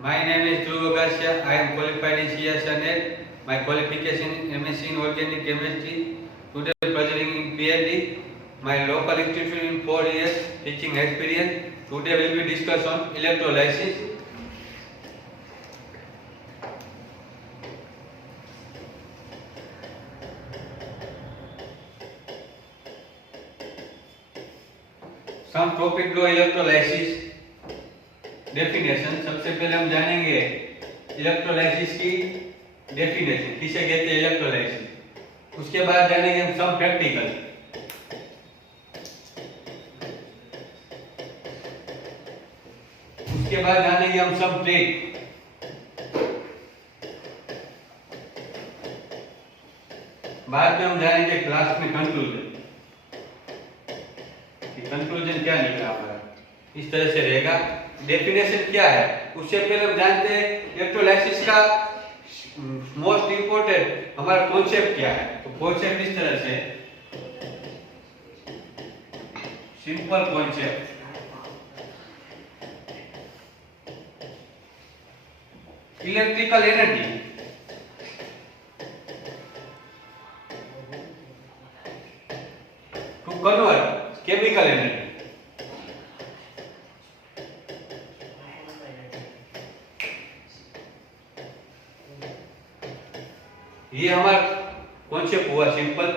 My name is Dhruv Agassia. I am qualified in CSNL. My qualification is MSc in Organic Chemistry. Today presenting in PhD. My local institute in 4 years teaching experience. Today will be discuss on electrolysis. Some topic low electrolysis. Definition सबसे पहले हम जानेंगे electrolysis की definition किसे कहते हैं electrolysis. उसके बाद जानेंगे हम सम प्रैक्टिकल। उसके बाद जानेंगे हम सम ट्रिक। बाद में हम जानेंगे क्लास में कंक्लूजन। कंक्लूजन क्या निकला हमारा, इस तरह से रहेगा। डेफिनेशन क्या है उससे पहले हम जानते हैं इलेक्ट्रोलाइसिस का मोस्ट इंपोर्टेंट हमारा कॉन्सेप्ट क्या है। तो कॉन्सेप्ट इस तरह से simple concept, electrical energy to convert chemical energy. ये हमारा कॉन्सेप्ट हुआ सिंपल।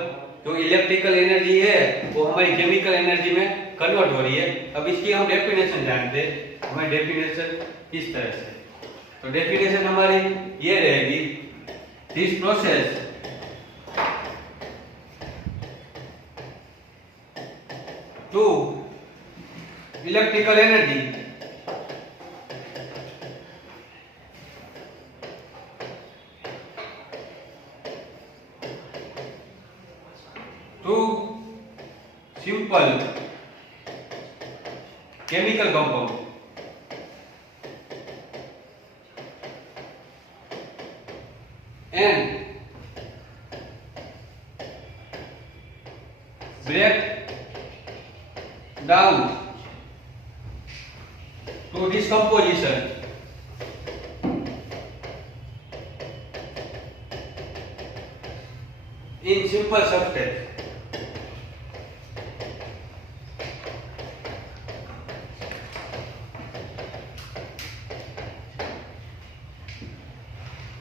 जो इलेक्ट्रिकल एनर्जी है वो हमारी केमिकल एनर्जी में कन्वर्ट हो रही है। अब इसकी हम डेफिनेशन जानते हैं। हमारी डेफिनेशन इस तरह से, तो डेफिनेशन हमारी ये रहेगी, this process to electrical energy to simple chemical compound and break down to decomposition in simple substance।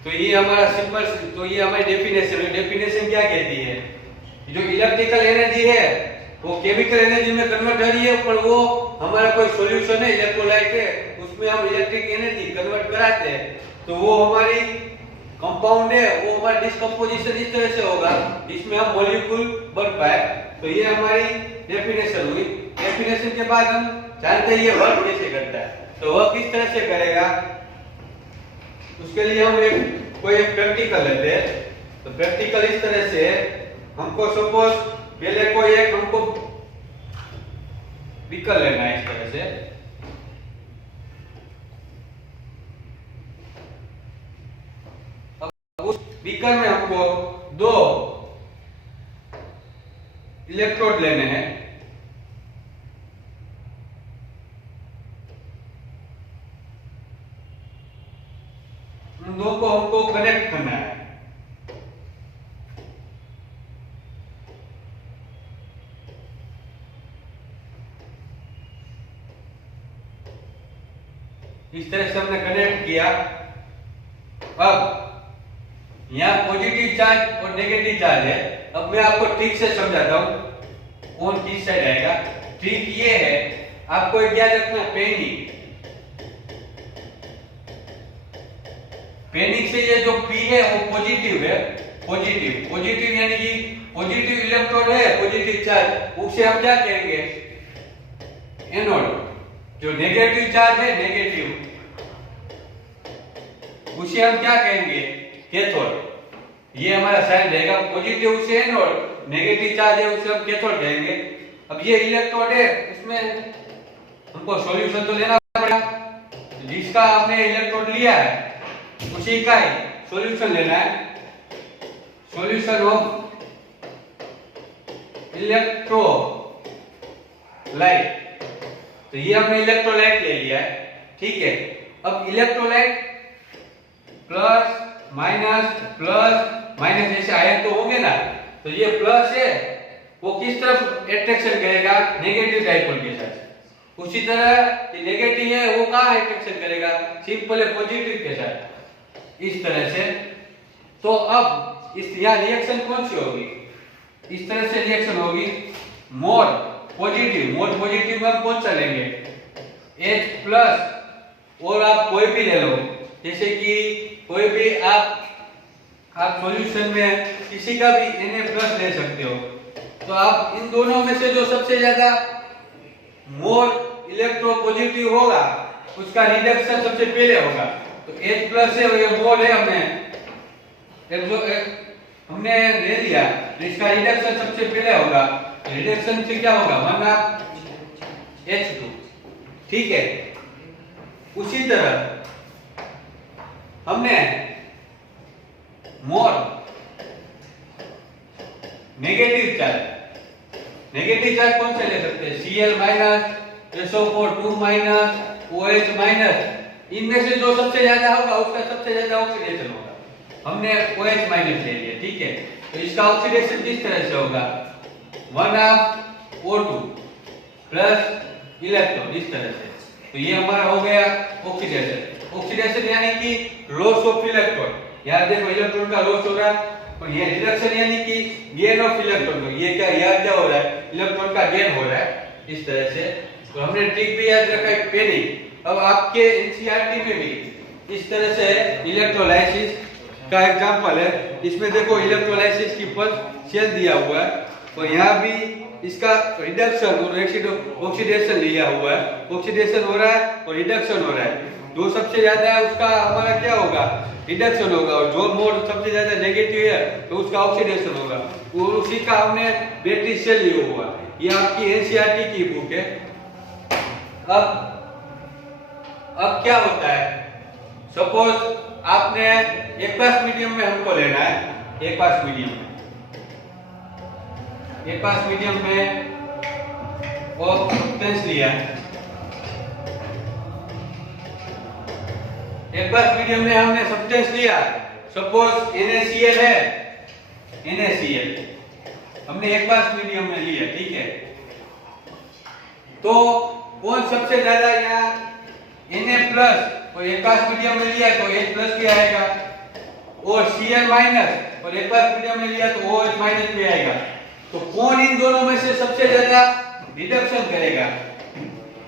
तो ये हमारा सिंपल, तो ये हमारी डेफिनेशन है। डेफिनेशन क्या कहती है, जो इलेक्ट्रिकल एनर्जी है वो केमिकल एनर्जी में कन्वर्ट हो रही है, पर वो हमारा कोई सॉल्यूशन है इलेक्ट्रोलाइट है उसमें हम इलेक्ट्रिक एनर्जी कन्वर्ट कराते हैं, तो वो हमारी कंपाउंड है, वो हमारा डिस्कम्पोजिशन इस तरह से होगा जिसमें हम मॉलिक्यूल बन पाए। तो ये हमारी डेफिनेशन हुई। डेफिनेशन के बाद हम जानते हैं ये वर्क कैसे करता है। तो वर्क किस तरह से करेगा उसके लिए हम कोई एक प्रैक्टिकल लेते हैं। तो प्रैक्टिकल इस तरह से हमको सपोज पहले कोई एक हमको बीकर लेना है इस तरह से। अब उस बीकर में हमको 2 इलेक्ट्रोड लेने हैं। उन 2 को हमको कनेक्ट करना है। इस तरह से हमने कनेक्ट किया। अब यहाँ पॉजिटिव चार्ज और नेगेटिव चार्ज है। अब मैं आपको ट्रिक से समझाता हूँ कौन किस साइड आएगा। ट्रिक ये है, आपको याद रखना पेनिक से ये जो P है वो पॉजिटिव है। पॉजिटिव यानी कि पॉजिटिव इलेक्ट्रोड है, पॉजिटिव चार्ज, उसे हम क्या कहेंगे, एनोड। जो नेगेटिव चार्ज है नेगेटिव, उसे हम क्या कहेंगे, कैथोड। ये हमारा साइन रहेगा। पॉजिटिव उसे एनोड, नेगेटिव चार्ज है उसे हम कैथोड कहेंगे। अब ये इलेक्ट्रोड है, उसमें हमको सॉल्यूशन तो लेना पड़ेगा। जिसका हमने इलेक्ट्रोड लिया है उसी का ही सॉल्यूशन लेना है। Solution of electrolyte. तो ये हमने इलेक्ट्रोलाइट ले लिया है, ठीक है। अब इलेक्ट्रोलाइट प्लस माइनस ऐसे आयन तो होंगे ना, तो ये प्लस है वो किस तरफ अट्रैक्शन करेगा, नेगेटिव डाइपोल के साथ। उसी तरह ये नेगेटिव है वो कहाँ अट्रैक्शन करेगा, सिंपल है पॉजिटिव के साथ, इस तरह से। तो अब इस यहाँ रिएक्शन कौन सी होगी, इस तरह से रिएक्शन होगी। मोर पॉजिटिव में हम कौन सा लेंगे, H प्लस, और आप कोई भी ले लो, जैसे कि कोई भी आप सॉल्यूशन में किसी का भी Na प्लस ले सकते हो। तो आप इन दोनों में से जो सबसे ज्यादा मोर इलेक्ट्रोपॉजिटिव होगा उसका रिडक्शन सबसे पहले होगा। तो H प्लस है और ये मोल है, हमने ले लिया, तो इसका रिडक्शन सबसे पहले होगा। रिडक्शन से क्या होगा, 1/H2, ठीक है। उसी तरह हमने मोर नेगेटिव चार्ज कौन से ले सकते हैं, Cl minus, SO4 2 minus, OH minus, इनमें से जो सबसे ज्यादा होगा उसका सबसे ज्यादा ऑक्सीडेशन होगा। हमने OH माइनस ले लिया, ठीक है। तो इसका ऑक्सीडेशन किस तरह से होगा, 1/O2 प्लस इलेक्ट्रॉन, इस तरह से। तो ये हमारा हो गया ऑक्सीडेशन यानी कि लॉस ऑफ इलेक्ट्रॉन। यार देखो इलेक्ट्रॉन का लॉस हो रहा है, और ये रिडक्शन यानी कि गेन ऑफ इलेक्ट्रॉन। ये क्या हो रहा है, इलेक्ट्रॉन का गेन हो रहा है, इस तरह से। तो हमने ट्रिक भी याद रखा है पहले। अब आपके एनसीईआरटी में भी इस तरह से इलेक्ट्रोलाइसिस का एग्जांपल है। इसमें देखो इलेक्ट्रोलाइसिस की फर्स्ट सेल दिया हुआ है, और यहाँ भी इसका रिडक्शन और ऑक्सीडेशन लिया हुआ है। ऑक्सीडेशन हो रहा है और रिडक्शन हो रहा है। जो सबसे ज्यादा है उसका हमारा क्या होगा, रिडक्शन होगा, और जो मोड सबसे ज्यादा नेगेटिव है तो उसका ऑक्सीडेशन होगा। और उसी का हमने बैटरी सेल लिया हुआ, ये आपकी एनसीईआरटी की बुक है। अब क्या होता है, सपोज आपने एक्वास मीडियम में हमको लेना है, एक्वास मीडियम में और सब्सटेंस लिया है। एक्वास मीडियम में हमने सब्सटेंस लिया, सपोज NaCl है, NaCl हमने एक्वास मीडियम में लिया, ठीक है। तो कौन सबसे ज्यादा यहाँ Na प्लस और एक्वास मीडियम में लिया तो H प्लस भी आएगा, और Cl माइनस और एक्वास मीडियम में लिया तो OH माइनस भी आएगा। तो कौन इन दोनों में से सबसे ज्यादा रिडक्शन करेगा,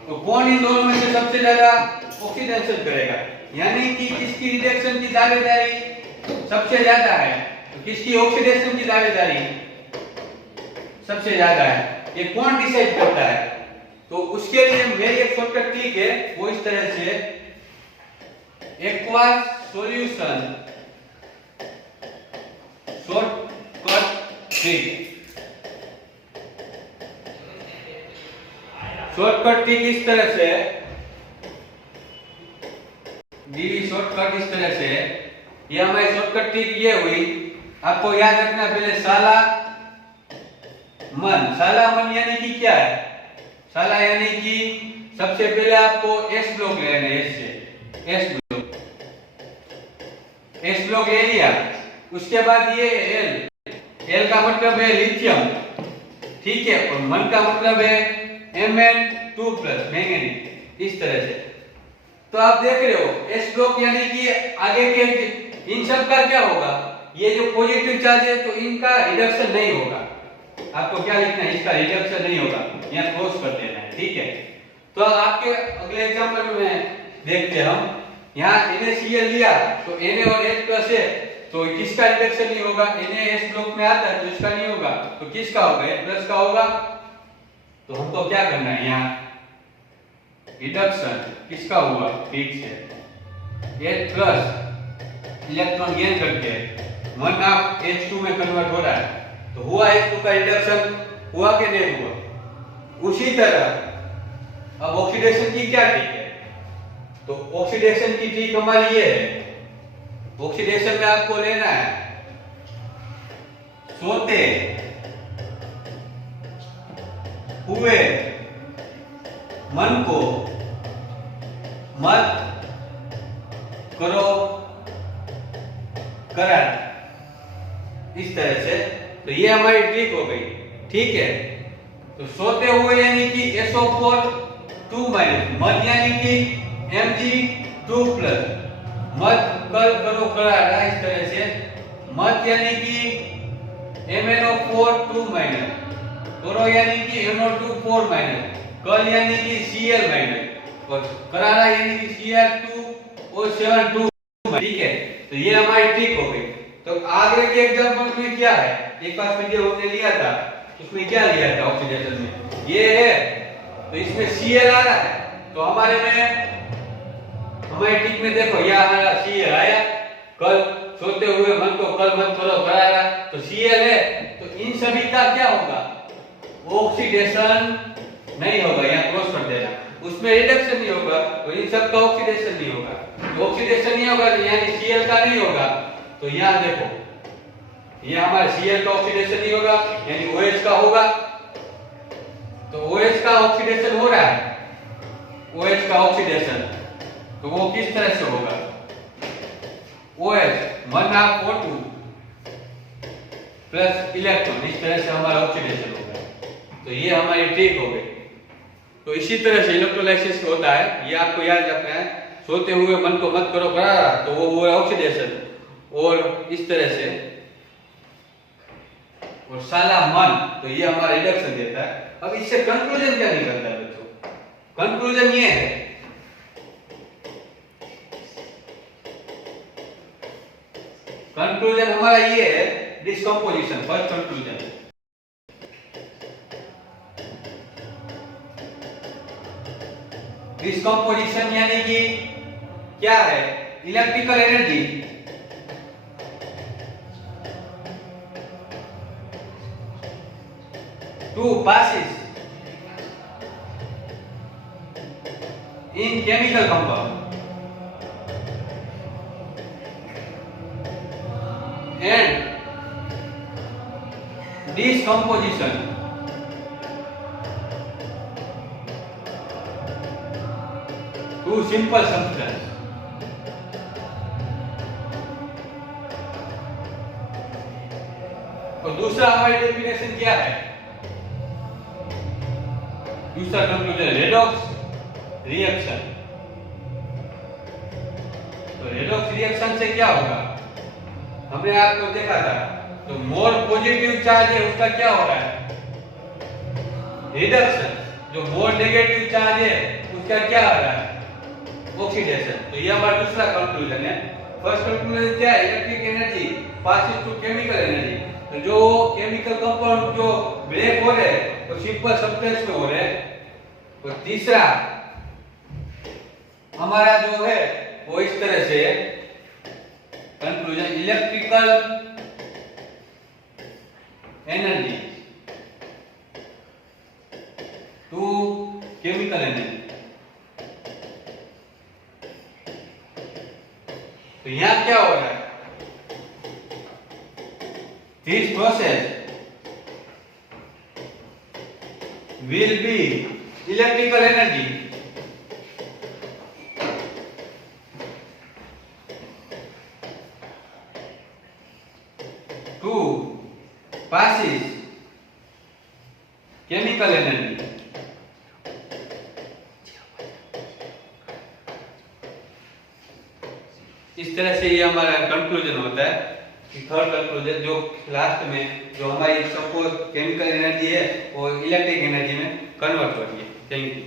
तो कौन इन दोनों में से सबसे ज्यादा ऑक्सीडेशन करेगा, यानी कि किसकी रिडक्शन की दावेदारी सबसे ज्यादा है, तो किसकी ऑक्सीडेशन की दावेदारी सबसे ज्यादा है, ये कौन डिसाइड करता है। तो उसके लिए मेरी एक शॉर्टकट ट्रिक है, वो इस तरह से aqueous solution shortcut trick. Shortcut trick इस तरह से, डीवी शॉर्टकट इस तरह से। ये हमारी शॉर्टकट ट्रिक ये हुई, आपको याद रखना पहले साला मन यानी कि क्या है, साला यानी कि सबसे पहले आपको एस ब्लॉक लेना है, एस से एस ब्लॉक ले लिया। उसके बाद ये एल का मतलब है लिथियम, ठीक है, और मन का मतलब है Mn2 प्लस मैंगनीज, इस तरह से। तो आप देख रहे हो एस ब्लॉक यानी कि आगे के इन सब का क्या होगा, ये जो पॉजिटिव चार्ज है तो इनका रिडक्शन नहीं होगा। आपको क्या लिखना है, इसका रिडक्शन नहीं होगा, यहाँ क्रॉस कर देना है, ठीक है। तो आपके अगले एग्जांपल में देखते हैं हम, यहाँ NaCl लिया तो Na और H प्लस है, तो किसका रिडक्शन नहीं होगा, Na S ब्लॉक में आता है तो इसका नहीं होगा, तो किसका होगा, H प्लस का होगा। तो हमको क्या करना है, यहाँ रिडक्शन किसका हुआ, ठीक से H प्लस इलेक्ट्रॉन गेन करके 1/H2 में कन्वर्ट हो रहा है, तो हुआ H2 का रिडक्शन, हुआ कि नहीं हुआ। उसी तरह अब ऑक्सीडेशन की क्या ट्रिक है, तो ऑक्सीडेशन की ट्रिक हमारी ये है, ऑक्सीडेशन में आपको लेना है सोते हुए मन को मत करो करार, इस तरह से। तो ये हमारी ट्रिक हो गई, ठीक है। तो सोते हुए यानी कि SO4 2 माइनस, मत यानी कि Mg2 प्लस, मत कल करो करार, इस तरह से। मत यानी कि MnO4 2 माइनस, करो यानी कि NO2 4 माइनस, कल यानी कि Cl माइनस, और करारा यानी कि Cr2O7 2, ठीक है। तो ये हमारी ट्रिक हो गई। तो आगे के एग्जांपल में क्या है, एक बार वीडियो हमने लिया था, उसमें क्या लिया था ऑक्सीडेशन में, ये है। तो इसमें Cl आ रहा है, तो हमारे ट्रिक में देखो यह हमारा Cl आया, कल सोते हुए मन को कल मत करो करारा, तो Cl है। तो इन सभी का क्या होगा, ऑक्सीडेशन नहीं होगा, यहाँ क्रॉस कर देना, उसमें रिडक्शन नहीं होगा, तो इन सब का ऑक्सीडेशन नहीं होगा। तो ऑक्सीडेशन नहीं होगा तो यानी Cl का नहीं होगा। तो यहाँ देखो, ये हमारे Cl का ऑक्सीडेशन नहीं होगा, यानी OH का होगा। तो OH का ऑक्सीडेशन हो रहा है, OH का ऑक्सीडेशन, तो वो किस तरह से होगा, OH 1O2 प्लस इलेक्ट्रॉन, इस तरह से हमारा ऑक्सीडेशन होगा। तो ये हमारी ट्रिक हो गई। तो इसी तरह से इलेक्ट्रोलाइसिस होता है, ये आपको याद रखना है। सोते हुए मन को मत करो करारा, तो वो हुआ ऑक्सीडेशन, और इस तरह से, और साला मन, तो ये हमारा रिडक्शन देता है। अब इससे कंक्लूजन क्या निकलता है बच्चों, कंक्लूजन ये है, कंक्लूजन हमारा ये है, डिस्कम्पोजिशन, फर्स्ट कंक्लूजन। डिस्कम्पोजिशन यानी कि क्या है, electrical energy to passes in chemical compound and decomposition to simple substance। और दूसरा हमारी डेफिनेशन क्या है, दूसरा कंक्लूजन रेडॉक्स रिएक्शन। तो रेडॉक्स रिएक्शन से क्या होगा, हमने आपको देखा था, तो मोर पॉजिटिव चार्ज है उसका क्या हो रहा है, रिडक्शन, जो मोर नेगेटिव चार्ज है उसका क्या हो रहा है, ऑक्सीडेशन। तो ये हमारा दूसरा कंक्लूजन है। फर्स्ट कंक्लूजन क्या है, electric energy passes to chemical energy. तो जो केमिकल कंपाउंड जो ब्रेक हो रहे हैं तो सिंपल सब्सटेंस में हो रहे हैं। तो तीसरा हमारा जो है वो इस तरह से conclusion, electrical energy to chemical energy. तो यहां क्या हो रहा है, this process will be electrical energy to passes chemical energy। इस तरह से ये हमारा कंक्लूजन होता है। थर्ड कंक्लूजन जो लास्ट में जो हमारी सपोज केमिकल एनर्जी है वो इलेक्ट्रिक एनर्जी में कन्वर्ट हो रही है। Thank you.